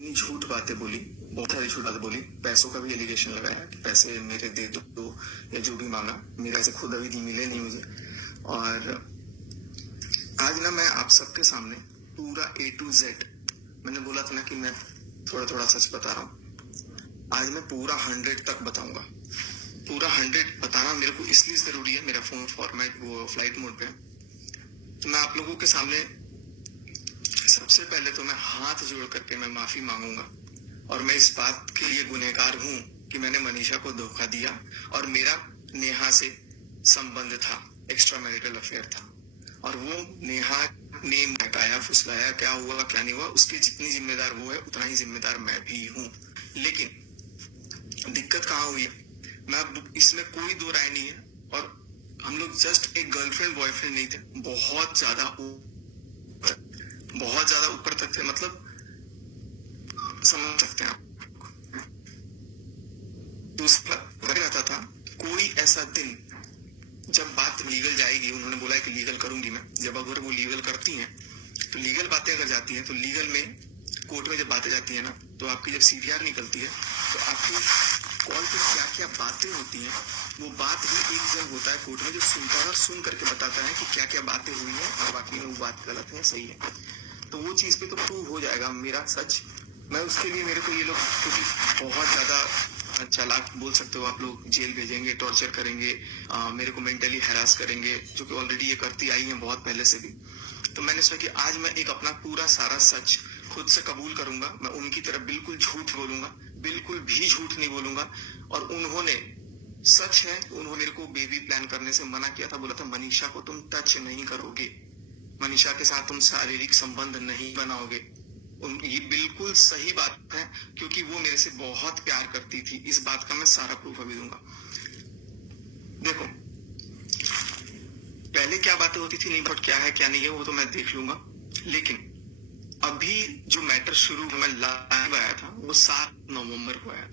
इतनी झूठ बातें बोली, बहुत सारी झूठ बातें बोली, पैसों का भी एलिगेशन लगाया कि पैसे मेरे दे दो या जो भी मांगा, मेरे ऐसे खुद अभी मिले नहीं मुझे। और आज ना मैं आप सबके सामने पूरा A to Z, मैंने बोला था ना कि मैं थोड़ा थोड़ा सच बता रहा हूँ, आज मैं पूरा 100 तक बताऊंगा। पूरा 100 बताना मेरे को इसलिए जरूरी है, मेरा फोन फॉर्मेट वो फ्लाइट मोड पे है। तो मैं आप लोगों के सामने सबसे पहले तो मैं हाथ जोड़ करके मैं माफी मांगूंगा, और मैं इस बात के लिए गुनहगार हूँ कि मैंने मनीषा को धोखा दिया और मेरा नेहा से संबंध था, एक्स्ट्रा मैरिटल अफेयर था, और वो नेहा ने बहकाया फुसलाया, क्या हुआ क्या नहीं हुआ उसकी जितनी जिम्मेदार वो है उतना ही जिम्मेदार मैं भी हूँ। लेकिन दिक्कत कहाँ हुई है, मैं अब इसमें कोई दो राय नहीं है, और हम लोग जस्ट एक गर्लफ्रेंड बॉयफ्रेंड नहीं थे, बहुत ज्यादा ऊपर तक थे, मतलब समझ सकते हैं आप। दूसरा रहता था कोई ऐसा दिन जब बात लीगल जाएगी, उन्होंने बोला है कि लीगल करूंगी मैं, जब अगर वो लीगल करती हैं तो लीगल बातें अगर जाती हैं तो लीगल में कोर्ट में जब बातें जाती है ना, तो आपकी जब CVR निकलती है तो आपकी कॉल पे क्या क्या बातें होती हैं, वो बात ही एक जन होता है कोर्ट में जो सुनता है और सुन करके बताता है कि क्या क्या बातें हुई है और बाकी में वो बात गलत है सही है। तो वो चीज पे तो प्रूव हो जाएगा मेरा सच। मैं उसके लिए मेरे को ये लोग बहुत ज्यादा चालाक बोल सकते हो आप लोग, जेल भेजेंगे, टॉर्चर करेंगे, मेरे को मेंटली हैरास करेंगे, जो कि ऑलरेडी ये करती आई है बहुत पहले से भी। तो मैंने सोचा कि आज मैं एक अपना पूरा सारा सच खुद से कबूल करूंगा, मैं उनकी तरफ बिल्कुल झूठ बोलूंगा, बिल्कुल भी झूठ नहीं बोलूंगा। और उन्होंने सच है, उन्होंने मेरे को बेबी प्लान करने से मना किया था, बोला था मनीषा को तुम टच नहीं करोगे, मनीषा के साथ तुम शारीरिक संबंध नहीं बनाओगे। ये बिल्कुल सही बात है, क्योंकि वो मेरे से बहुत प्यार करती थी, इस बात का मैं सारा प्रूफ अभी दूंगा। देखो पहले क्या बातें होती थी नहीं, बट क्या है क्या नहीं है वो तो मैं देख लूंगा, लेकिन अभी जो मैटर शुरू में लाइव आया था वो 7 नवंबर को आया था,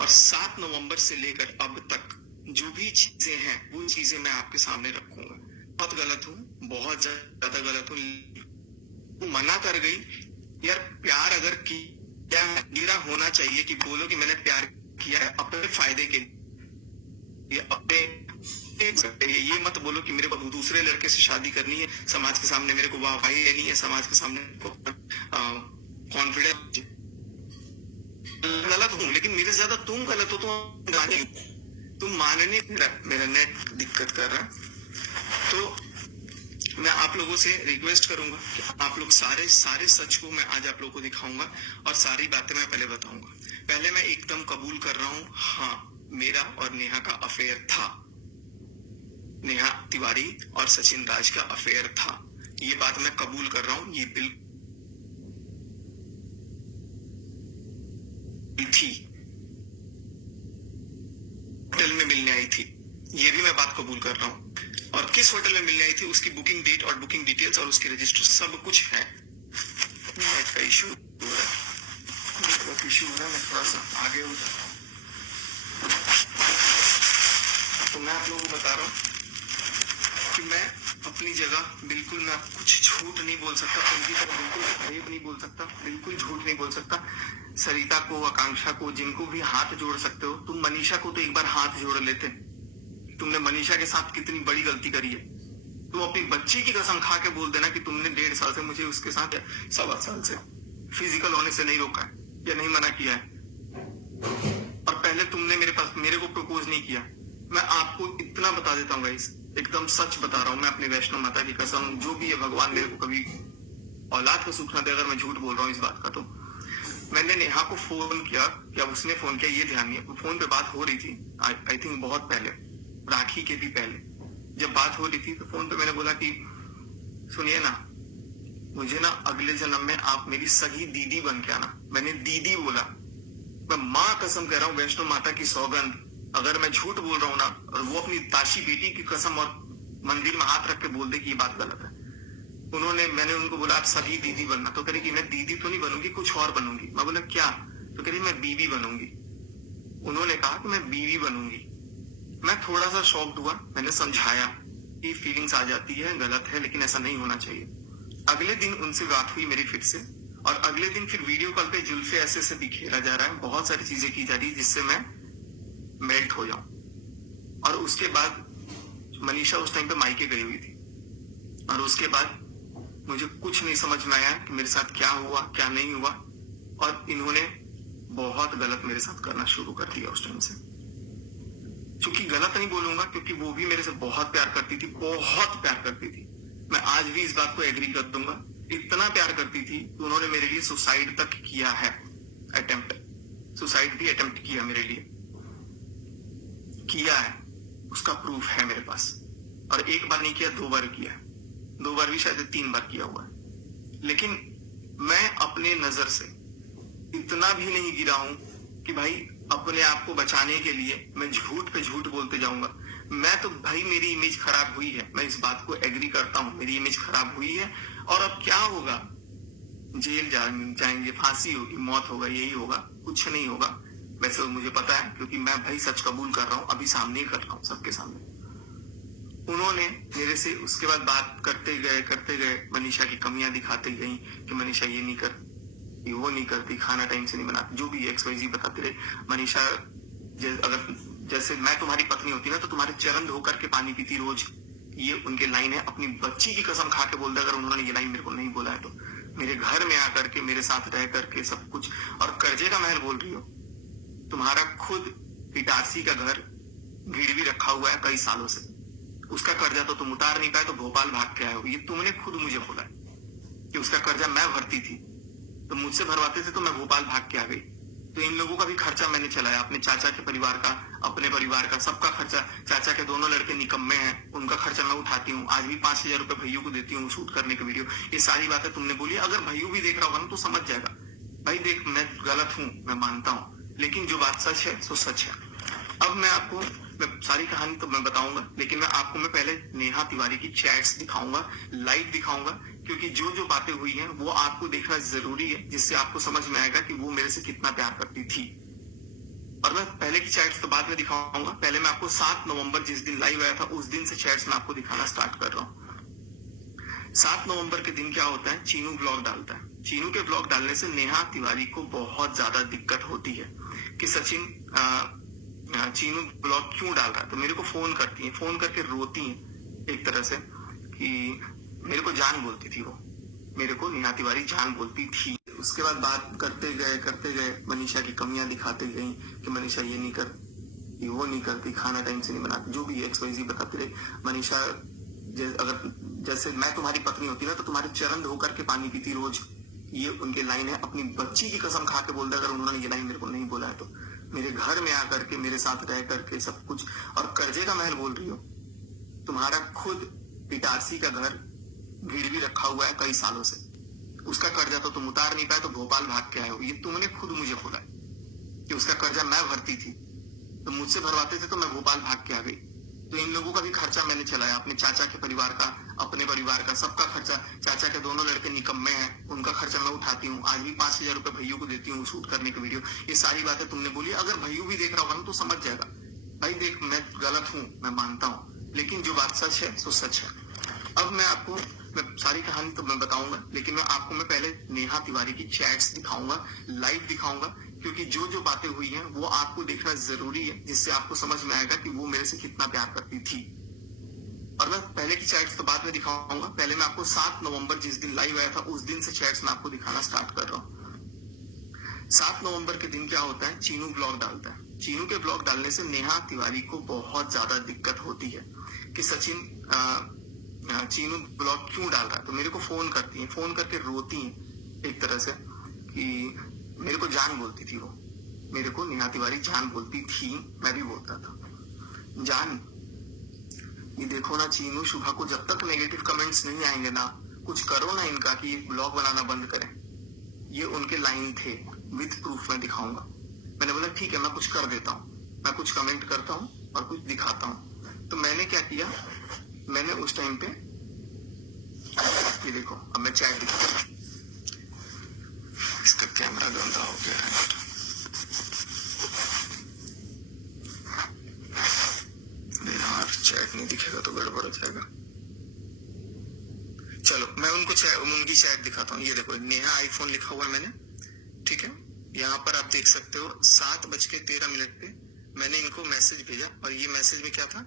और 7 नवंबर से लेकर अब तक जो भी चीजें हैं वो चीजें मैं आपके सामने रखूंगा। बहुत गलत हूँ, बहुत ज्यादा गलत हूँ, मना कर गई यार। प्यार अगर किया मेरा होना चाहिए कि बोलो कि मैंने प्यार किया है अपने फायदे के लिए, अपने ये मत बोलो कि मेरे को दूसरे लड़के से शादी करनी है, समाज के सामने मेरे को वाहवाही लेनी है, समाज के सामने कॉन्फिडेंस। गलत हूँ लेकिन मेरे ज्यादा तुम गलत हो, तुम मानने मेरा नेट दिक्कत कर रहा है। तो मैं आप लोगों से रिक्वेस्ट करूंगा कि आप लोग सारे सच को मैं आज आप लोगों को दिखाऊंगा, और सारी बातें मैं पहले बताऊंगा। पहले मैं एकदम कबूल कर रहा हूँ, हाँ मेरा और नेहा का अफेयर था, नेहा तिवारी और सचिन राज का अफेयर था, ये बात मैं कबूल कर रहा हूँ। ये बिल्कुल थी, होटल में मिलने आई थी, ये भी मैं बात कबूल कर रहा हूँ, और किस होटल में मिलने आई थी उसकी बुकिंग डेट और बुकिंग डिटेल्स और उसके रजिस्टर सब कुछ है। नेट का इशू हो रहा है, नेटवर्क इशू हो रहा है, मैं थोड़ा सा आगे हूँ। तो मैं आप लोगों को बता रहा हूँ कि मैं अपनी जगह बिल्कुल मैं कुछ झूठ नहीं बोल सकता, उनकी तरह बिल्कुल फरेब नहीं बोल सकता, बिल्कुल झूठ नहीं बोल सकता। सरिता को, आकांक्षा को, जिनको भी हाथ जोड़ सकते हो, तुम मनीषा को तो एक बार हाथ जोड़ लेते। तुमने मनीषा के साथ कितनी बड़ी गलती करी है, तुम अपनी बच्ची की कसम खा के बोल देना कि तुमने 1.5 साल से मुझे उसके साथ 1.25 साल से फिजिकल होने से नहीं रोका है या नहीं मना किया है, और पहले तुमने मेरे को प्रपोज नहीं किया। मैं आपको इतना बता देता हूँ गाइस, एकदम सच बता रहा हूँ मैं अपनी वैष्णो माता की कसम, जो भी है भगवान मेरे को कभी औलाद का सुख ना दे अगर मैं झूठ बोल रहा हूँ इस बात का। तो मैंने नेहा को फोन किया, या उसने फोन किया ये ध्यान नहीं है, फोन पे बात हो रही थी आई थिंक बहुत पहले, राखी के भी पहले जब बात हो रही थी, तो फोन पे मैंने बोला कि सुनिए ना, मुझे ना अगले जन्म में आप मेरी सगी दीदी बन के आना। मैंने दीदी बोला, मैं माँ कसम कह रहा हूँ, वैष्णो माता की सौगंध, अगर मैं झूठ बोल रहा हूँ ना, और वो अपनी ताशी बेटी की कसम और मंदिर में हाथ रख के बोल दे कि ये बात गलत है। मैंने उनको बोला आप सगी दीदी बनना, तो कह रही कि मैं दीदी तो नहीं बनूंगी, कुछ और बनूंगी। मैं बोला क्या, तो कह रही मैं बीवी बनूंगी। उन्होंने कहा कि मैं बीवी बनूंगी। मैं थोड़ा सा शॉक्ड हुआ, मैंने समझाया कि फीलिंग्स आ जाती है, गलत है, लेकिन ऐसा नहीं होना चाहिए। अगले दिन उनसे बात हुई मेरी फिर से, और अगले दिन फिर वीडियो कॉल पे जुल्फे ऐसे से बिखेरा जा रहा है, बहुत सारी चीजें की जा रही है जिससे मैं मेल्ट हो जाऊं। और उसके बाद मनीषा उस टाइम पे मायके गई हुई थी, और उसके बाद मुझे कुछ नहीं समझ में आया कि मेरे साथ क्या हुआ क्या नहीं हुआ, और इन्होंने बहुत गलत मेरे साथ करना शुरू कर दिया उस टाइम से। क्योंकि गलत नहीं बोलूंगा, क्योंकि वो भी मेरे से बहुत प्यार करती थी, बहुत प्यार करती थी। मैं आज भी इस बात को एग्री कर दूंगा, इतना प्यार करती थी कि उन्होंने मेरे लिए सुसाइड तक किया है, अटेम्प्ट, सुसाइड भी अटेम्प्ट किया मेरे लिए, किया है, उसका प्रूफ है मेरे पास। और एक बार नहीं किया, 2 बार किया, 2 बार भी शायद 3 बार किया हुआ है। लेकिन मैं अपने नजर से इतना भी नहीं गिरा हूं कि भाई अपने आप को बचाने के लिए मैं झूठ पे झूठ बोलते जाऊंगा। मैं तो भाई मेरी इमेज खराब हुई है, मैं इस बात को एग्री करता हूं, मेरी इमेज खराब हुई है। और अब क्या होगा, जेल जाएंगे, फांसी होगी, मौत होगा, यही होगा, कुछ नहीं होगा। वैसे मुझे पता है, क्योंकि मैं भाई सच कबूल कर रहा हूं, अभी सामने ही कर रहा हूं सबके सामने। उन्होंने मेरे से उसके बाद बात करते गए, मनीषा की कमियां दिखाते गई कि मनीषा ये नहीं करती, वो नहीं करती, खाना टाइम से नहीं बनाती, जो भी XYZ बताते रहे। मनीषा अगर जैसे मैं तुम्हारी पत्नी होती ना तो तुम्हारे चरण धो करके पानी पीती रोज, ये उनके लाइन है। अपनी बच्ची की कसम खा के बोल दे, अगर उन्होंने ये लाइन मेरे को नहीं बोला है तो। मेरे घर में आकर के मेरे साथ रह करके सब कुछ, और कर्जे का महल बोल रही हो, तुम्हारा खुद इटारसी का घर गिरवी रखा हुआ है कई सालों से, उसका कर्जा तो तुम उतार नहीं पाए, तो भोपाल भाग के आए हो। ये तुमने खुद मुझे बोला है कि उसका कर्जा मैं भरती थी, तो मुझसे भरवाते थे तो मैं भोपाल भाग के आ गई। तो इन लोगों का भी खर्चा मैंने चलाया, अपने चाचा के परिवार का, अपने परिवार का, सबका खर्चा। चाचा के दोनों लड़के निकम्मे हैं, उनका खर्चा मैं उठाती हूँ। आज भी 5,000 रुपए भैया को देती हूँ शूट करने के वीडियो। ये सारी बातें तुमने बोली, अगर भैया भी देख रहा होगा ना तो समझ जाएगा। भाई देख, मैं गलत हूँ, मैं मानता हूँ, लेकिन जो बात सच है सो सच है। अब मैं आपको, मैं सारी कहानी तो मैं बताऊंगा, लेकिन मैं आपको पहले नेहा तिवारी की चैट्स दिखाऊंगा, लाइव दिखाऊंगा, क्योंकि जो जो बातें हुई हैं वो आपको देखना जरूरी है, जिससे आपको समझ में आएगा कि वो मेरे से कितना प्यार करती थी। और मैं पहले की चैट्स तो बाद में दिखाऊंगा, पहले मैं आपको 7 नवंबर जिस दिन लाइव आया था उस दिन से चैट्स मैं आपको दिखाना स्टार्ट कर रहा हूँ। 7 नवंबर के दिन क्या होता है, चीनू ब्लॉग डालता है। चीनू के ब्लॉग डालने से नेहा तिवारी को बहुत ज्यादा दिक्कत होती है कि सचिन चीनू ब्लॉग क्यों डाल रहा है। तो मेरे को फोन करती है, फोन करके रोती है एक तरह से, कि मेरे को जान बोलती थी, वो मेरे को नेहा तिवारी जान बोलती थी। उसके बाद बात करते गए, मनीषा की कमियां दिखाते गई कि मनीषा ये नहीं करती, वो नहीं करती, खाना टाइम से नहीं बनाती, जो भी XYZ बताते रहे। मनीषा अगर जैसे मैं तुम्हारी पत्नी होती ना तो तुम्हारे चरण धो करके पानी पीती रोज, ये उनके लाइन है। अपनी बच्ची की कसम खा के बोल दे, अगर उन्होंने ये लाइन मेरे को नहीं बोला है तो। मेरे घर में आकर के मेरे साथ रह करके सब कुछ, और कर्जे का महल बोल रही हो, तुम्हारा खुद इटारसी का घर गिरवी रखा हुआ है कई सालों से, उसका कर्जा तो तुम उतार नहीं पाए, तो भोपाल भाग के आए हो। ये तुमने खुद मुझे बोला कि उसका कर्जा मैं भरती थी, तो मुझसे भरवाते थे तो मैं भोपाल भाग के आ गई। तो इन लोगों का भी खर्चा मैंने चलाया, अपने चाचा के परिवार का, अपने परिवार का, सबका खर्चा। चाचा के दोनों लड़के निकम्मे हैं, उनका खर्चा मैं उठाती हूँ। आज भी 5,000 रुपए भैया को देती हूँ शूट करने के वीडियो। ये सारी बातें तुमने बोली, अगर भैया भी देख रहा होगा ना तो समझ जाएगा। भाई देख, मैं गलत हूँ, मैं मानता हूँ, लेकिन जो बात सच है सो सच है। अब मैं आपको, मैं सारी कहानी तो मैं बताऊंगा, लेकिन मैं आपको पहले नेहा तिवारी की चैट्स दिखाऊंगा, लाइव दिखाऊंगा, क्योंकि जो जो बातें हुई हैं वो आपको देखना जरूरी है, जिससे आपको समझ में आएगा कि वो मेरे से कितना प्यार करती थी। और मैं पहले की चैट्स तो बाद में दिखाऊंगा, पहले मैं आपको 7 नवंबर जिस दिन लाइव आया था उस दिन से चैट्स मैं आपको दिखाना स्टार्ट कर रहा हूँ। 7 नवंबर के दिन क्या होता है, चीनू ब्लॉग डालता है। चीनू के ब्लॉग डालने से नेहा तिवारी को बहुत ज्यादा दिक्कत होती है कि सचिन चीनू ब्लॉग क्यों डाल रहा है। तो मेरे को फोन करती है, फोन करके रोती है एक तरह से, कि मेरे को जान बोलती थी, वो मेरे को नेहा तिवारी जान बोलती थी, मैं भी बोलता था जान। ये देखो ना चीनू, शुभा को जब तक नेगेटिव कमेंट्स नहीं आएंगे ना, कुछ करो ना इनका कि ब्लॉग बनाना बंद करें। ये उनके लाइन थे, विद प्रूफ में दिखाऊंगा। मैंने बोला ठीक है, मैं कुछ कर देता हूँ, मैं कुछ कमेंट करता हूँ और कुछ दिखाता हूँ। तो मैंने क्या किया, मैंने उस टाइम पे, ये देखो, अब मैं चैट दिखाता हूँ। इसका कैमरा गंदा हो गया है, यार चैट नहीं दिखेगा तो गड़बड़ हो जाएगा। चलो मैं उनकी चैट दिखाता हूँ। ये देखो नेहा आईफोन लिखा हुआ है मैंने, ठीक है। यहाँ पर आप देख सकते हो 7:13 पे मैंने इनको मैसेज भेजा, और ये मैसेज में क्या था,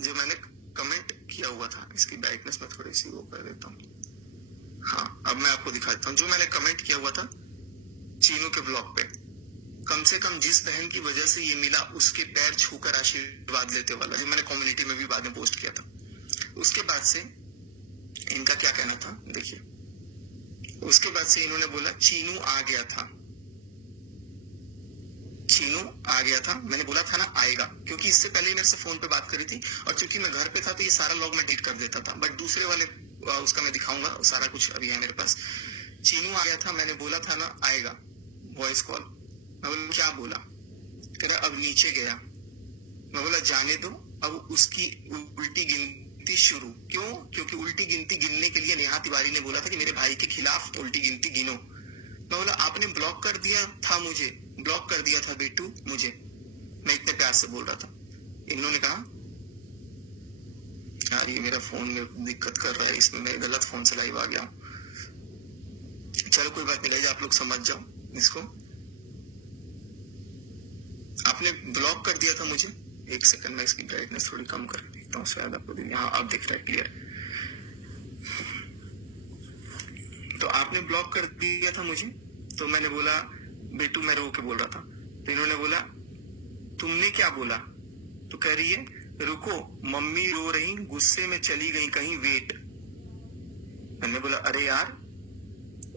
जो मैंने कमेंट किया हुआ था। इसकी ब्राइटनेस में थोड़ी सी वो कर देता हूँ। हाँ, अब मैं आपको दिखा देता हूँ जो मैंने कमेंट किया हुआ था चीनू के ब्लॉग पे। कम से कम जिस बहन की वजह से ये मिला उसके पैर छूकर आशीर्वाद लेते वाला, जो मैंने कम्युनिटी में भी बाद में पोस्ट किया था। उसके बाद से इनका क्या कहना था देखिए, उसके बाद से इन्होंने बोला चीनू आ गया था, चीनू आ गया था। मैंने बोला था ना आएगा, क्योंकि इससे पहले मेरे से फोन पे बात करी थी, और क्योंकि मैं घर पे था तो ये सारा लॉग मैं डिलीट कर देता था। बट दूसरे वाले उसका मैं दिखाऊंगा, सारा कुछ अभी है मेरे पास। चीनू आ गया था, मैंने बोला था ना आएगा, वॉइस कॉल। मैं बोला क्या बोला, कह रहा अब नीचे गया। मैं बोला जाने दो, अब उसकी उल्टी गिनती शुरू। क्यों? क्योंकि उल्टी गिनती गिनने के लिए नेहा तिवारी ने बोला था कि मेरे भाई के खिलाफ उल्टी गिनती गिनो। मैं बोला आपने ब्लॉक कर दिया था मुझे, ब्लॉक कर दिया था बेटू मुझे, मैं इतने प्यार से बोल रहा था। इन्होंने कहा यार ये मेरा फोन में दिक्कत कर रहा है, इसमें मैं गलत फोन से लाइव आ गया हूँ। चलो कोई बात नहीं, आप लोग समझ जाओ इसको। आपने ब्लॉक कर दिया था मुझे। एक सेकंड में इसकी ब्राइटनेस थोड़ी कम कर देता हूँ, शायद आपको यहाँ अब दिख रहा है क्लियर। तो आपने ब्लॉक कर दिया था मुझे, तो मैंने बोला बेटू मैं रो के बोल रहा था। तो इन्होंने बोला तुमने क्या बोला, तो कह रही है रुको मम्मी रो रही, गुस्से में चली गई कहीं, वेट। मैंने बोला अरे यार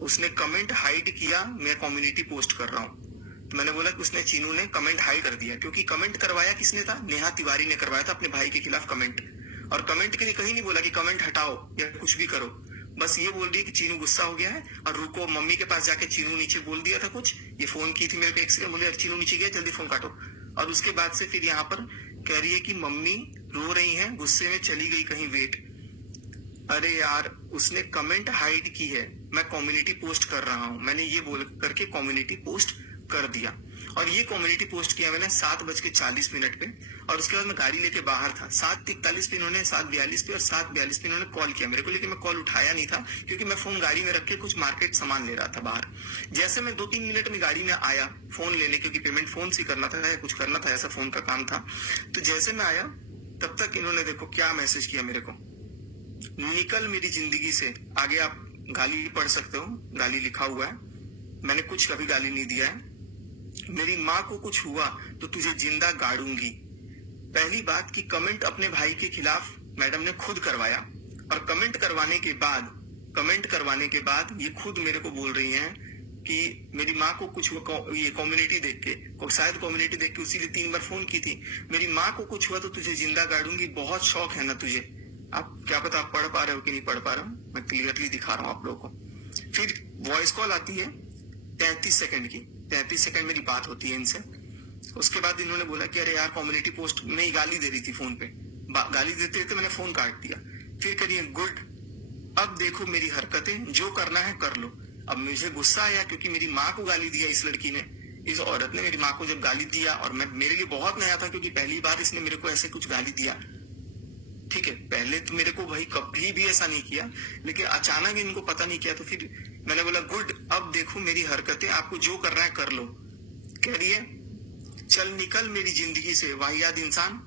उसने कमेंट हाइड किया, मैं कम्युनिटी पोस्ट कर रहा हूँ। तो मैंने बोला कि उसने चीनू ने कमेंट हाइड कर दिया, क्योंकि कमेंट करवाया किसने था, नेहा तिवारी ने करवाया था अपने भाई के खिलाफ कमेंट। और कमेंट के लिए कहीं नहीं बोला कि कमेंट हटाओ या कुछ भी करो, बस ये बोल रही है कि चीनू गुस्सा हो गया है और रुको। मम्मी के पास जाके चीनू नीचे बोल दिया था कुछ, ये फोन की थी मेरे को एक सेकंड, बोले चीनू नीचे गया जल्दी फोन काटो। और उसके बाद से फिर यहाँ पर कह रही है कि मम्मी रो रही है, गुस्से में चली गई कहीं, वेट। अरे यार उसने कमेंट हाइड की है, मैं कम्युनिटी पोस्ट कर रहा हूँ, मैंने ये बोल करके कम्युनिटी पोस्ट कर दिया। और ये कम्युनिटी पोस्ट किया मैंने 7:40 पे, और उसके बाद मैं गाड़ी लेके बाहर था। 7:41 पे इन्होंने, 7:42 पे और 7:42 पे इन्होंने कॉल किया मेरे को, लेकिन मैं कॉल उठाया नहीं था क्योंकि मैं फोन गाड़ी में रख के कुछ मार्केट सामान ले रहा था बाहर। जैसे मैं 2-3 मिनट में गाड़ी में आया फोन लेने, क्योंकि पेमेंट फोन से करना था या कुछ करना था, ऐसा फोन का काम था। तो जैसे मैं आया तब तक इन्होंने देखो क्या मैसेज किया मेरे को, निकल मेरी जिंदगी से। आगे आप गाली पढ़ सकते हो, गाली लिखा हुआ है, मैंने कुछ कभी गाली नहीं दिया है। मेरी माँ को कुछ हुआ तो तुझे जिंदा गाड़ूंगी। पहली बात कि कमेंट अपने भाई के खिलाफ मैडम ने खुद करवाया, और कमेंट करवाने के बाद ये खुद मेरे को बोल रही हैं कि मेरी माँ को कुछ हुआ, ये कम्युनिटी देख के, शायद कम्युनिटी देख के उसी 3 बार फोन की थी, मेरी माँ को कुछ हुआ तो तुझे जिंदा गाड़ूंगी। बहुत शौक है ना तुझे, आप क्या पता आप पढ़ पा रहे हो कि नहीं पढ़ पा रहे हो, मैं क्लियरली दिखा रहा हूँ आप लोगों को। फिर वॉइस कॉल आती है 33 सेकंड की, 33 सेकंड मेरी बात होती है इनसे। उसके बाद इन्होंने बोला कि अरे यार कम्युनिटी पोस्ट, नहीं गाली दे रही थी फोन पे, गाली देते देते मैंने फोन काट दिया। फिर करिए गुड, अब देखो मेरी हरकतें, जो करना है कर लो। अब मुझे गुस्सा आया क्योंकि मेरी माँ को गाली दिया इस लड़की ने, इस औरत ने मेरी माँ को जब गाली दिया, और मैं मेरे लिए बहुत नया था क्योंकि पहली बार इसने मेरे को ऐसे कुछ गाली दिया। ठीक है, पहले तो मेरे को भाई कभी भी ऐसा नहीं किया, लेकिन अचानक इनको पता नहीं किया। तो फिर मैंने बोला गुड, अब देखो मेरी हरकतें, आपको जो करना है कर लो। कह रही है चल निकल मेरी जिंदगी से वाहियात इंसान,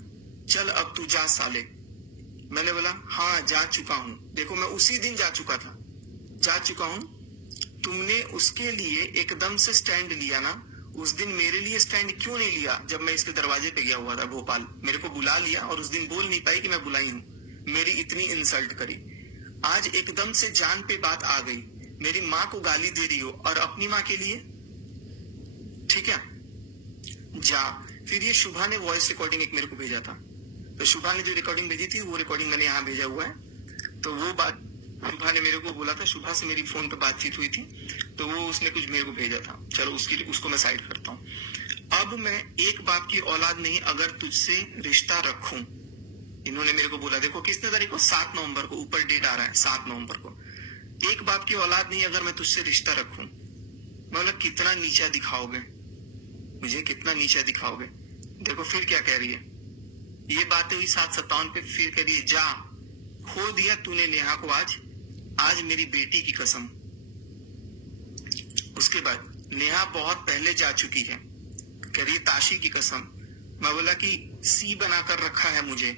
चल अब तू जा साले। मैंने बोला हाँ जा चुका हूँ, देखो मैं उसी दिन जा चुका हूँ। तुमने उसके लिए एकदम से स्टैंड लिया ना, उस दिन मेरे लिए स्टैंड क्यों नहीं लिया? जब मैं इसके दरवाजे पे गया हुआ था भोपाल, मेरे को बुला लिया और उस दिन बोल नहीं पाई कि मैं बुलाई हूँ, मेरी इतनी इंसल्ट करी। आज एकदम से जान पे बात आ गई, मेरी माँ को गाली दे रही हो और अपनी माँ के लिए, ठीक है जा। फिर ये शुभा ने वॉइस रिकॉर्डिंग एक मेरे को भेजा था, तो शुभा ने जो रिकॉर्डिंग भेजी थी वो रिकॉर्डिंग मैंने यहाँ भेजा हुआ है। तो वो बात शुभा ने मेरे को बोला था, शुभा से मेरी फोन पे बातचीत हुई थी, तो वो उसने कुछ मेरे को भेजा था। चलो उसको मैं साइड करता हूँ। अब मैं एक बाप की औलाद नहीं अगर तुझसे रिश्ता रखूं, इन्होंने मेरे को बोला, देखो किसने तारीख को, 7 नवंबर को, ऊपर डेट आ रहा है 7 नवंबर को। एक बाप की औलाद नहीं अगर मैं तुझसे रिश्ता रखूं, मतलब कितना नीचा दिखाओगे मुझे, कितना नीचा दिखाओगे। देखो फिर क्या कह रही है, ये बातें हुई 7:57 पे, फिर कह रही है जा, खो दिया तूने नेहा को आज, आज मेरी बेटी की कसम। उसके बाद नेहा बहुत पहले जा चुकी है, कह रही ताशी की कसम। मैं बोला कि सी बनाकर रखा है मुझे,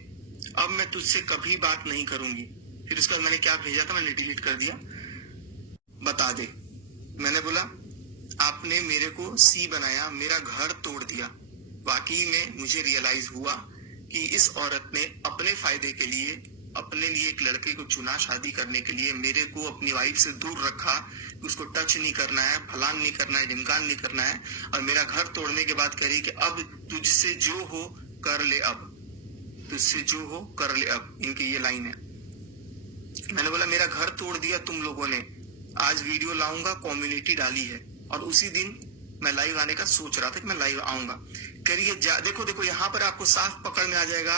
अब मैं तुझसे कभी बात नहीं करूंगी। फिर उसके बाद मैंने क्या भेजा था, मैंने डिलीट कर दिया, बता दे। मैंने बोला आपने मेरे को सी बनाया, मेरा घर तोड़ दिया। वाकई में मुझे रियलाइज हुआ कि इस औरत ने अपने फायदे के लिए अपने लिए एक लड़के को चुना शादी करने के लिए, मेरे को अपनी वाइफ से दूर रखा, उसको टच नहीं करना है, फलान नहीं करना है, ढिमकान नहीं करना है, और मेरा घर तोड़ने के बाद कह रही कि अब तुझसे जो हो कर ले, अब तुझसे जो हो कर ले अब। इनकी ये लाइन है। मैंने बोला मेरा घर तोड़ दिया तुम लोगों ने, आज वीडियो लाऊंगा, कम्युनिटी डाली है, और उसी दिन मैं लाइव आने का सोच रहा था कि मैं लाइव आऊंगा। करिए देखो देखो यहाँ पर आपको साफ पकड़ में आ जाएगा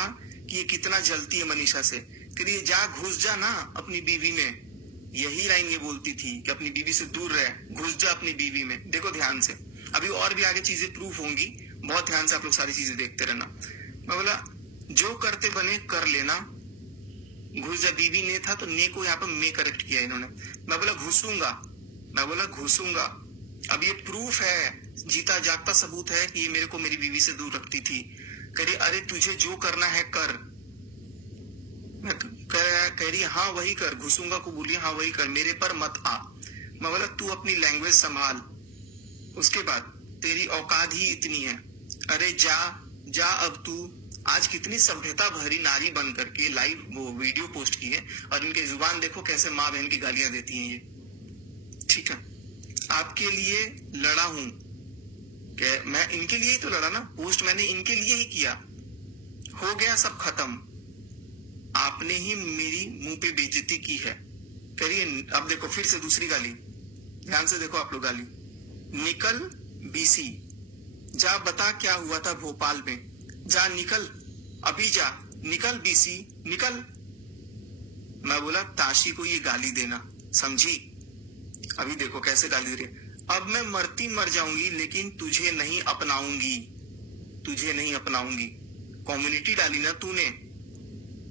कि ये कितना जलती है मनीषा से। करिए जा, घुस जा ना अपनी बीवी में। यही लाइन ये बोलती थी कि अपनी बीवी से दूर रहे, घुस जा अपनी बीवी में। देखो ध्यान से, अभी और भी आगे चीजें प्रूफ होंगी, बहुत ध्यान से आप लोग सारी चीजें देखते रहना। मैं बोला जो करते बने कर लेना, घुस जा। बीवी ने था तो ने को यहाँ पर मैं करेक्ट किया इन्होंने। मैं बोला घुसूंगा, मैं बोला घुसूंगा। अब ये प्रूफ है, जीता जागता सबूत है कि ये मेरे को मेरी बीवी से दूर रखती थी। कह अरे तुझे जो करना है कर। मैं कह रही हाँ वही कर, घुसूंगा को बोलिए हाँ वही कर, मेरे पर मत आ। मैं बोला तू अपनी लैंग्वेज संभाल। उसके बाद तेरी औकात ही इतनी है, अरे जा जा अब तू। आज कितनी सभ्यता भरी नारी बन करके लाइव वो वीडियो पोस्ट की है, और इनके जुबान देखो कैसे माँ बहन की गालियां देती हैं ये। ठीक है, आपके लिए लड़ा हूं, मैं इनके लिए ही तो लड़ा ना, पोस्ट मैंने इनके लिए ही किया। हो गया सब खत्म, आपने ही मेरी मुंह पे बेइज्जती की है। करिए अब देखो फिर से दूसरी गाली, ध्यान से देखो आप लोग गाली। निकल बीसी, जा बता क्या हुआ था भोपाल में, जा निकल अभी जा, निकल बीसी निकल। मैं बोला ताशी को ये गाली देना, समझी? अभी देखो कैसे गाली दे रही। अब मैं मरती मर जाऊंगी लेकिन तुझे नहीं अपनाऊंगी, तुझे नहीं अपनाऊंगी। कम्युनिटी डाली ना तूने,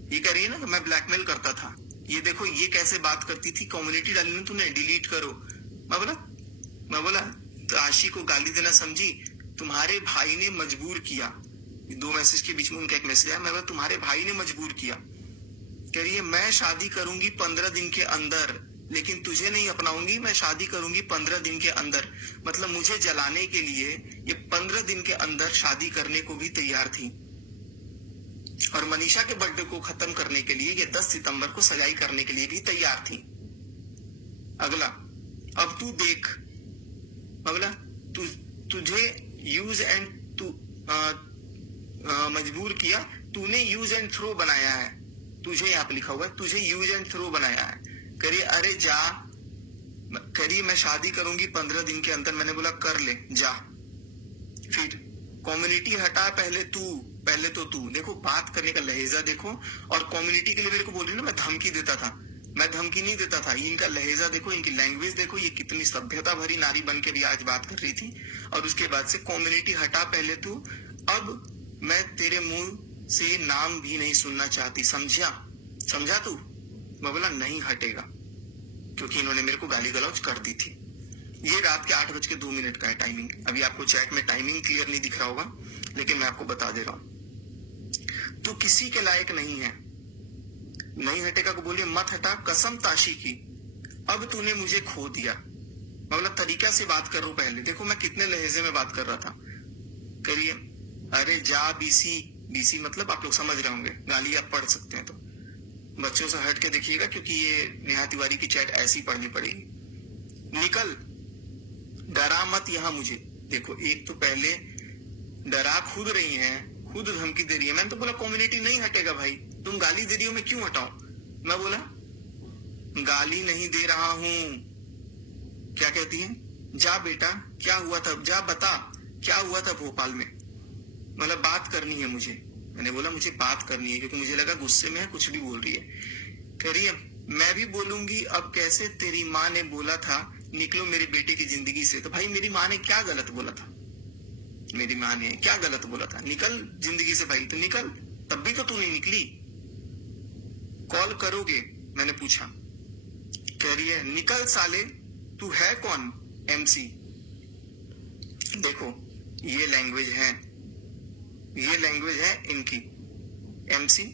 ये कह रही है ना कि मैं ब्लैकमेल करता था। ये देखो ये कैसे बात करती थी, कम्युनिटी डाली ना तूने, डिलीट करो। मैं बोला ताशी को गाली देना, समझी? तुम्हारे भाई ने मजबूर किया। दो मैसेज के बीच में उनका एक मैसेज आया, मैं बोला तुम्हारे भाई ने मजबूर किया। कह रही है मैं शादी करूंगी 15 दिन के अंदर, लेकिन तुझे नहीं अपनाऊंगी, मैं शादी करूंगी 15 दिन के अंदर। मतलब मुझे जलाने के लिए ये 15 दिन के अंदर शादी करने को भी तैयार थी, और मनीषा के बर्थडे को खत्म करने के लिए ये 10 सितंबर को सगाई करने के लिए भी तैयार थी। अगला, अब तू देख, अगला तुझे यूज एंड तू मजबूर किया, तूने यूज एंड थ्रो बनाया है, तुझे यहाँ पे लिखा हुआ है तुझे यूज एंड थ्रो बनाया है। करिए अरे जा, करिए मैं शादी करूंगी 15 दिन के अंदर। मैंने बोला कर ले जा। फिर कम्युनिटी हटा, पहले तो तू देखो बात करने का लहजा देखो, और कम्युनिटी के लिए मेरे को बोल रही ना मैं धमकी देता था, मैं धमकी नहीं देता था। इनका लहजा देखो, इनकी लैंग्वेज देखो, ये कितनी सभ्यता भरी नारी बन के भी आज बात कर रही थी। और उसके बाद से कम्युनिटी हटा पहले तू, अब मैं तेरे मुंह से नाम भी नहीं सुनना चाहती, समझा तू? मैं बोला नहीं हटेगा, क्योंकि इन्होंने मेरे को गाली गलौज कर दी थी। ये रात के 8:02 का है टाइमिंग। अभी आपको चैट में टाइमिंग क्लियर नहीं दिख रहा होगा, लेकिन मैं आपको बता दे रहा हूं। तू किसी के लायक नहीं है, नहीं हटेगा को बोलिए मत हटा, कसम ताशी की। अब तूने मुझे खो दिया। मैं बोला तरीका से बात कर रहा हूं, पहले देखो मैं कितने लहजे में बात कर रहा था। करिए अरे जा बीसी मतलब आप लोग समझ रहे होंगे, गाली आप पढ़ सकते हैं तो बच्चों से हट के देखिएगा, क्योंकि ये नेहा तिवारी की चैट ऐसी पढ़नी पड़ेगी। निकल, डरा मत यहाँ मुझे। देखो एक तो पहले डरा खुद रही हैं, खुद धमकी दे रही है। मैंने तो बोला कम्युनिटी नहीं हटेगा भाई, तुम गाली दे रही हो, मैं क्यों हटाऊं? मैं बोला गाली नहीं दे रहा हूं। क्या कहती है? जा बेटा क्या हुआ था, जा बता क्या हुआ था भोपाल में, मतलब बात करनी है मुझे। मैंने बोला मुझे बात करनी है, क्योंकि मुझे लगा गुस्से में है, कुछ भी बोल रही है। कह रही है मैं भी बोलूंगी, अब कैसे तेरी माँ ने बोला था निकलो मेरे बेटे की जिंदगी से। तो भाई मेरी माँ ने क्या गलत बोला था? मेरी माँ ने क्या गलत बोला था? निकल जिंदगी से भाई, तो निकल। तब भी तो तू नहीं निकली। कॉल करोगे? मैंने पूछा। कह रही है निकल साले, तू है कौन MC। देखो ये लैंग्वेज है इनकी। MC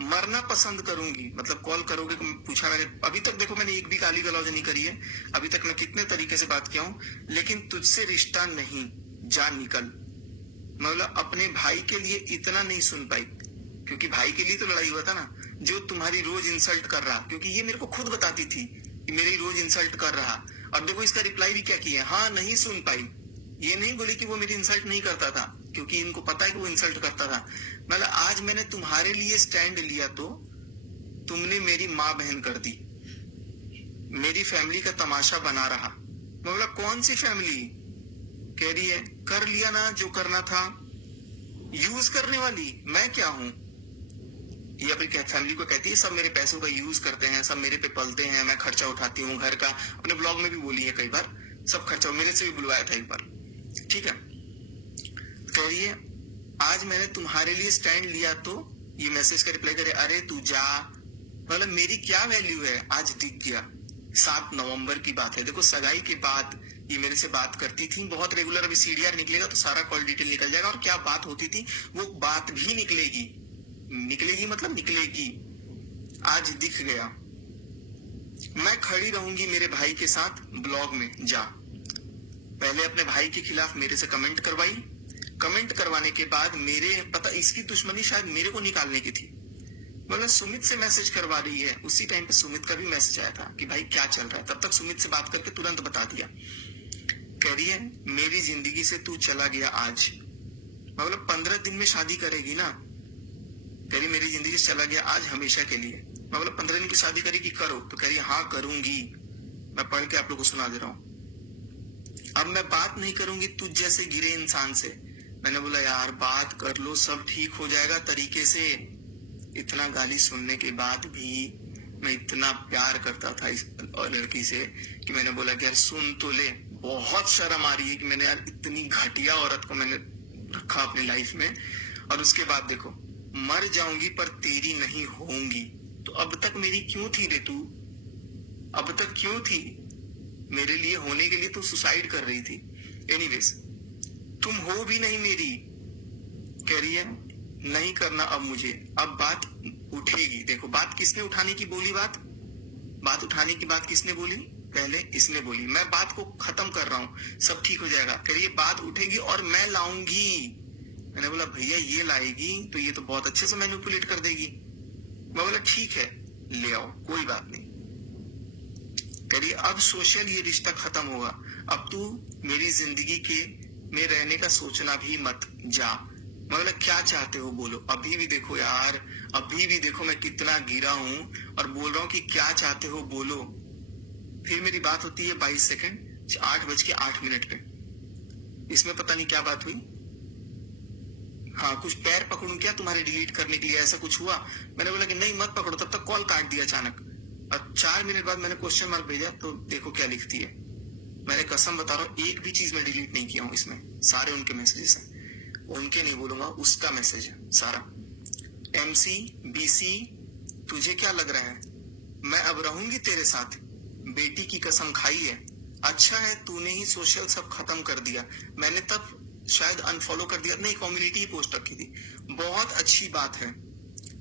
मरना पसंद करूंगी, मतलब कॉल करोगे पूछा मैंने, अभी तक देखो मैंने एक भी गाली गलौज नहीं करी है, अभी तक मैं कितने तरीके से बात किया हूं, लेकिन तुझसे रिश्ता नहीं, जा निकल। मैं बोला अपने भाई के लिए इतना नहीं सुन पाई, क्योंकि भाई के लिए तो लड़ाई हुआ था ना, जो तुम्हारी रोज इंसल्ट कर रहा, क्योंकि ये मेरे को खुद बताती थी कि मेरी रोज इंसल्ट कर रहा। अब देखो इसका रिप्लाई भी क्या किया, हाँ नहीं सुन पाई। ये नहीं बोली कि वो मेरी इंसल्ट नहीं करता था, क्योंकि इनको पता है कि वो इंसल्ट करता था। मतलब आज मैंने तुम्हारे लिए स्टैंड लिया तो तुमने मेरी माँ बहन कर दी, मेरी फैमिली का तमाशा बना रहा। मैं बोला कौन सी फैमिली। कह रही है कर लिया ना जो करना था, यूज करने वाली मैं क्या हूं। ये अपनी फैमिली को कहती है सब मेरे पैसों का यूज करते हैं, सब मेरे पे पलते हैं, मैं खर्चा उठाती हूँ घर का। अपने ब्लॉग में भी बोली है कई बार, सब खर्चा मेरे से भी बुलवाया था एक बार, ठीक है। कह रही है आज मैंने तुम्हारे लिए स्टैंड लिया तो ये मैसेज का रिप्लाई करे अरे तू जा। मतलब मेरी क्या वैल्यू है आज दिख गया। 7 नवंबर की बात है, देखो सगाई के बाद ये मेरे से बात करती थी बहुत रेगुलर। अभी CDR निकलेगा तो सारा कॉल डिटेल निकल जाएगा, और क्या बात होती थी वो बात भी निकलेगी मतलब निकलेगी। आज दिख गया। मैं खड़ी रहूंगी मेरे भाई के साथ ब्लॉग में, जा। पहले अपने भाई के खिलाफ मेरे से कमेंट करवाई, कमेंट करवाने के बाद मेरे पता इसकी दुश्मनी शायद मेरे को निकालने की थी, मतलब सुमित से मैसेज करवा रही है। उसी टाइम पे सुमित का भी मैसेज आया था कि भाई क्या चल रहा है, तब तक सुमित से बात करके तुरंत बता दिया। कह रही है मेरी जिंदगी से तू चला गया आज, मतलब 15 दिन में शादी करेगी ना। कह रही मेरी जिंदगी से चला गया आज हमेशा के लिए। मतलब 15 दिन की शादी करेगी, करो। तो कह रही हाँ करूंगी, मैं पढ़ के आप लोग को सुना दे रहा हूँ। अब मैं बात नहीं करूंगी तुझ जैसे गिरे इंसान से। मैंने बोला यार बात कर लो, सब ठीक हो जाएगा तरीके से। इतना गाली सुनने के बाद भी मैं इतना प्यार करता था इस लड़की से कि मैंने बोला कि यार सुन तो ले। बहुत शर्म आ रही है कि मैंने यार इतनी घटिया औरत को मैंने रखा अपनी लाइफ में। और उसके बाद देखो मर जाऊंगी पर तेरी नहीं होंगी। तो अब तक मेरी क्यों थी रे तू, अब तक क्यों थी मेरे लिए होने के लिए? तो सुसाइड कर रही थी। एनीवेज तुम हो भी नहीं मेरी। कह रही है नहीं करना अब मुझे, अब बात उठेगी। देखो बात किसने उठाने की बोली, बात उठाने की बात किसने बोली, पहले इसने बोली। मैं बात को खत्म कर रहा हूँ, सब ठीक हो जाएगा। कह रही है बात उठेगी और मैं लाऊंगी। मैंने बोला भैया ये लाएगी तो ये तो बहुत अच्छे से मैनिपुलेट कर देगी। मैं बोला ठीक है ले आओ, कोई बात नहीं। करिए अब सोशल ये रिश्ता खत्म होगा, अब तू मेरी जिंदगी के में रहने का सोचना भी मत, जा। मतलब क्या चाहते हो बोलो। अभी भी देखो यार, अभी भी देखो मैं कितना गिरा हूं और बोल रहा हूँ कि क्या चाहते हो बोलो। फिर मेरी बात होती है 22 सेकंड 8:08 पे। इसमें पता नहीं क्या बात हुई। हाँ कुछ पैर पकड़ूं क्या तुम्हारे डिलीट करने के लिए, ऐसा कुछ हुआ? मैंने बोला कि नहीं मत पकड़ो, तब तक कॉल काट दिया अचानक। और 4 मिनट बाद मैंने क्वेश्चन मार्क भेजा तो देखो क्या लिखती है। मैंने कसम बता रहा हूँ एक भी चीज मैं डिलीट नहीं किया हूँ इसमें, सारे उनके मैसेजेस हैं। उनके नहीं बोलूंगा, उसका मैसेज है सारा। MC BC तुझे क्या लग रहा है मैं अब रहूंगी तेरे साथ? बेटी की कसम खाई है। अच्छा है तूने ही सोशल सब खत्म कर दिया, मैंने तब शायद अनफॉलो कर दिया, नहीं कम्युनिटी पोस्ट रखी थी। बहुत अच्छी बात है,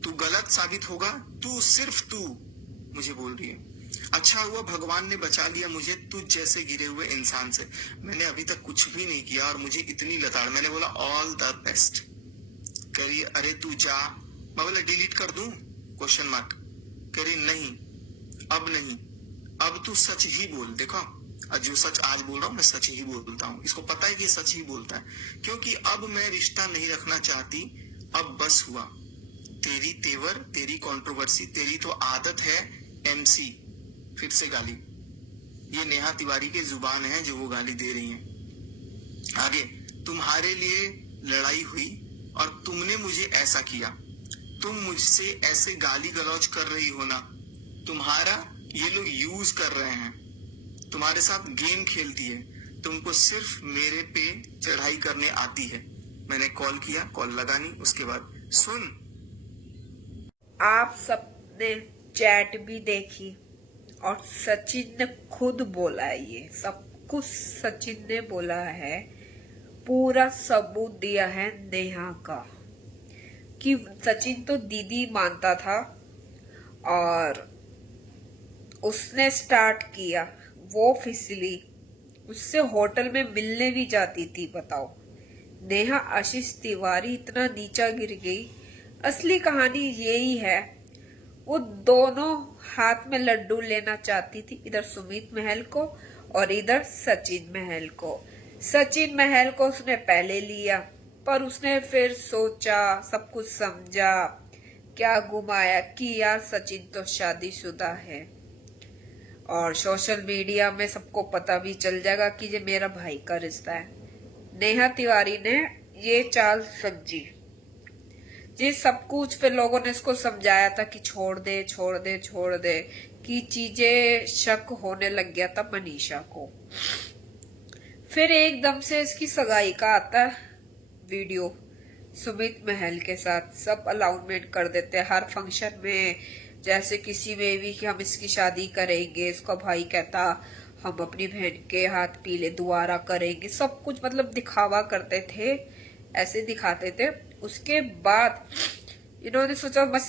तू गलत साबित होगा, तू सिर्फ तू मुझे बोल रही है। अच्छा हुआ भगवान ने बचा लिया मुझे तुझ जैसे गिरे हुए इंसान से। मैंने अभी तक कुछ भी नहीं किया और मुझे इतनी लताड़। मैंने बोला ऑल द बेस्ट। करिए अरे तू जा। मैं बोला डिलीट कर दूं क्वेश्चन मार्क। करिए नहीं अब नहीं, अब तू सच ही बोल। देखो जो सच आज बोल रहा हूँ मैं सच ही बोलता हूँ, इसको पता है कि सच ही बोलता है, क्योंकि अब मैं रिश्ता नहीं रखना चाहती। अब बस हुआ, तेरी तेवर, तेरी कंट्रोवर्सी, तेरी तो आदत है। MC फिर से गाली, ये नेहा तिवारी के जुबान है जो वो गाली दे रही हैं। आगे तुम्हारे लिए लड़ाई हुई और तुमने मुझे ऐसा किया, तुम मुझसे ऐसे गाली गलौज कर रही हो ना, तुम्हारा ये लोग यूज कर रहे हैं, तुम्हारे साथ गेम खेलती है, तुमको सिर्फ मेरे पे चढ़ाई करने आती है। मैंने कॉल किया, कॉल लगा नहीं। उसके बाद सुन आप सबने चैट भी देखी, और सचिन ने खुद बोला है, ये सब कुछ सचिन ने बोला है, पूरा सबूत दिया है नेहा का कि सचिन तो दीदी मानता था और उसने स्टार्ट किया। वो फिसली, उससे होटल में मिलने भी जाती थी। बताओ, नेहा आशीष तिवारी इतना नीचा गिर गई। असली कहानी यही है, वो दोनों हाथ में लड्डू लेना चाहती थी, इधर सुमित महल को और इधर सचिन महल को। सचिन महल को उसने पहले लिया, पर उसने फिर सोचा, सब कुछ समझा, क्या घुमाया कि यार सचिन तो शादीशुदा है और सोशल मीडिया में सबको पता भी चल जाएगा कि ये मेरा भाई का रिश्ता है। नेहा तिवारी ने ये चाल समझी। ये सब कुछ फिर लोगों ने इसको समझाया था कि छोड़ दे छोड़ दे छोड़ दे, कि चीजें शक होने लग गया था मनीषा को। फिर एकदम से इसकी सगाई का आता है वीडियो सुमित महल के साथ। सब अलाउंसमेंट कर देते हैं हर फंक्शन में, जैसे किसी में भी कि हम इसकी शादी करेंगे। इसका भाई कहता हम अपनी बहन के हाथ पीले दोबारा करेंगे। सब कुछ मतलब दिखावा करते थे, ऐसे दिखाते थे। उसके बाद इन्होंने सोचा बस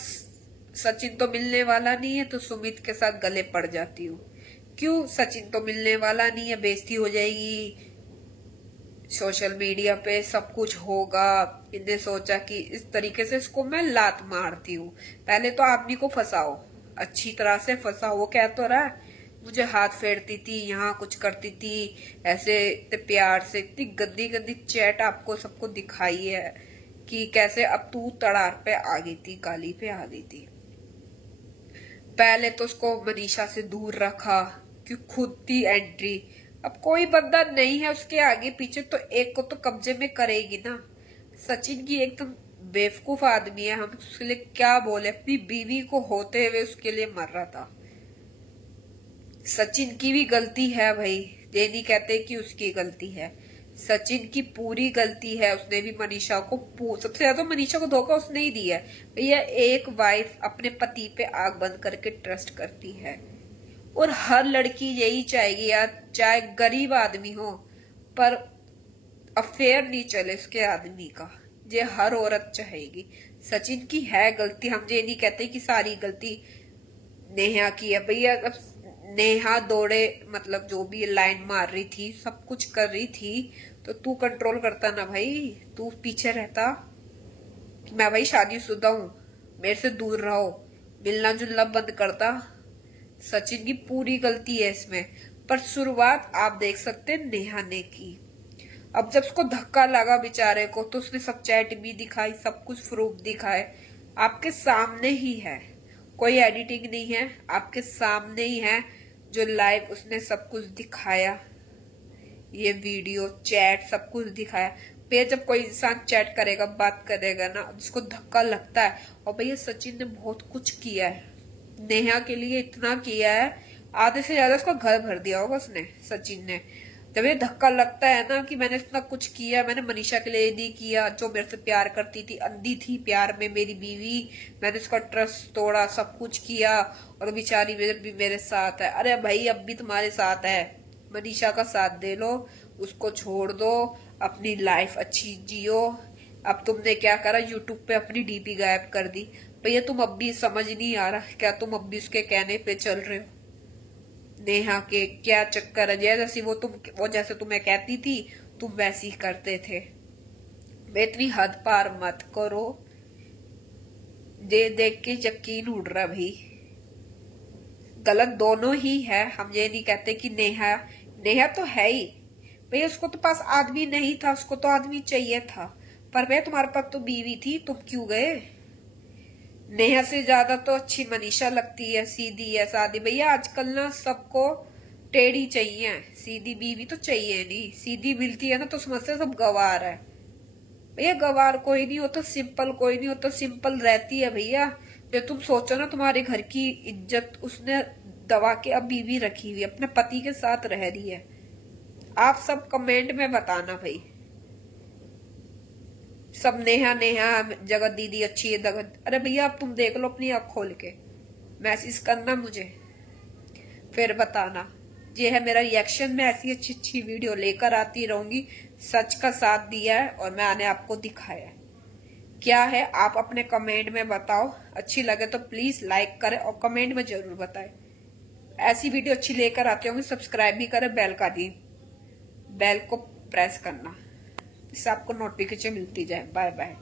सचिन तो मिलने वाला नहीं है तो सुमित के साथ गले पड़ जाती हूँ। क्यों? सचिन तो मिलने वाला नहीं है, बेइज्जती हो जाएगी, सोशल मीडिया पे सब कुछ होगा। इन्हें सोचा कि इस तरीके से इसको मैं लात मारती हूँ। पहले तो आदमी को फंसाओ, अच्छी तरह से फंसाओ। वो कह तो रहा है मुझे हाथ फेरती थी, यहाँ कुछ करती थी, ऐसे इतने प्यार से। इतनी गंदी गंदी चैट आपको सबको दिखाई है कि कैसे अब तू तड़ार पे आ गई थी, गाली पे आ गई थी। पहले तो उसको मनीषा से दूर रखा कि खुद थी एंट्री। अब कोई बंदा नहीं है उसके आगे पीछे तो एक को तो कब्जे में करेगी ना। सचिन की एकदम बेवकूफ आदमी है, हम उसके लिए क्या बोले। अपनी बीवी को होते हुए उसके लिए मर रहा था। सचिन की भी गलती है भाई, ये नहीं कहते कि उसकी गलती है। सचिन की पूरी गलती है। उसने भी मनीषा को, सबसे ज्यादा मनीषा को धोखा उसने ही दिया है। भैया एक वाइफ अपने पति पे आग बंद करके ट्रस्ट करती है और हर लड़की यही चाहेगी यार, चाहे गरीब आदमी हो पर अफेयर नहीं चले उसके आदमी का, ये हर औरत चाहेगी। सचिन की है गलती, हम ये नहीं कहते कि सारी गलती नेहा की है। भैया अब नेहा दौड़े, मतलब जो भी लाइन मार रही थी, सब कुछ कर रही थी, तो तू कंट्रोल करता ना भाई। तू पीछे रहता कि मैं भाई शादीशुदा हूं, मेरे से दूर रहो, मिलना जुलना बंद करता। सचिन की पूरी गलती है इसमें, पर शुरुआत आप देख सकते हैं नेहा ने की। अब जब उसको धक्का लगा बेचारे को तो उसने सब चैट भी दिखाई, सब कुछ प्रूफ दिखाए, आपके सामने ही है, कोई एडिटिंग नहीं है, आपके सामने ही है। जो लाइव उसने सब कुछ दिखाया, ये वीडियो चैट सब कुछ दिखाया। फिर जब कोई इंसान चैट करेगा, बात करेगा ना, जिसको धक्का लगता है। और भैया सचिन ने बहुत कुछ किया है नेहा के लिए, इतना किया है, आधे से ज्यादा उसका घर भर दिया होगा उसने, सचिन ने। जब ये धक्का लगता है ना कि मैंने इतना कुछ किया, मैंने मनीषा के लिए नहीं किया, जो मेरे से प्यार करती थी, अंधी थी प्यार में मेरी बीवी, मैंने उसका ट्रस्ट तोड़ा, सब कुछ किया और बेचारी मेरे साथ है। अरे भाई अब भी तुम्हारे साथ है, मनीषा का साथ दे लो, उसको छोड़ दो, अपनी लाइफ अच्छी जियो। अब तुमने क्या करा, यूट्यूब पे अपनी डीपी गायब कर दी। भैया तुम अब भी समझ नहीं आ रहा क्या, तुम अब भी उसके कहने पे चल रहे हो? नेहा के क्या चक्कर है, जैसे वो जैसे तुम्हें कहती थी तुम वैसे ही करते थे। इतनी हद पार मत करो, दे देख के यकीन उड़ रहा भाई। गलत दोनों ही है, हम ये नहीं कहते कि नेहा तो है ही भैया, उसको तो पास आदमी नहीं था, उसको तो आदमी चाहिए था। पर भैया तुम्हारे पास तो बीवी थी, तुम क्यों गए? नेहा से ज्यादा तो अच्छी मनीषा लगती है, सीधी है सादी। भैया आजकल ना सबको टेढ़ी चाहिए, सीधी बीवी तो चाहिए नहीं। सीधी मिलती है ना तो समझते सब गवार है। भैया गवार कोई नहीं होता, सिंपल कोई नहीं होता, सिंपल रहती है भैया। जो तुम सोचो ना, तुम्हारे घर की इज्जत उसने दबा के अब बीवी रखी हुई, अपने पति के साथ रह रही है। आप सब कमेंट में बताना भाई, सब नेहा नेहा, जगत दीदी अच्छी है, अरे भैया अब तुम देख लो अपनी आँख खोल के, मैसेज करना मुझे। फिर बताना। ये है मेरा रिएक्शन। मैं ऐसी अच्छी अच्छी वीडियो लेकर आती रहूंगी। सच का साथ दिया है और मैंने आपको दिखाया है। क्या है आप अपने कमेंट में बताओ। अच्छी लगे तो प्लीज लाइक करें और कमेंट में जरूर बताएं। ऐसी वीडियो अच्छी लेकर आती होंगी। सब्सक्राइब भी करें, बेल को प्रेस करना, इससे आपको नोटिफिकेशन मिलती जाए। Bye bye.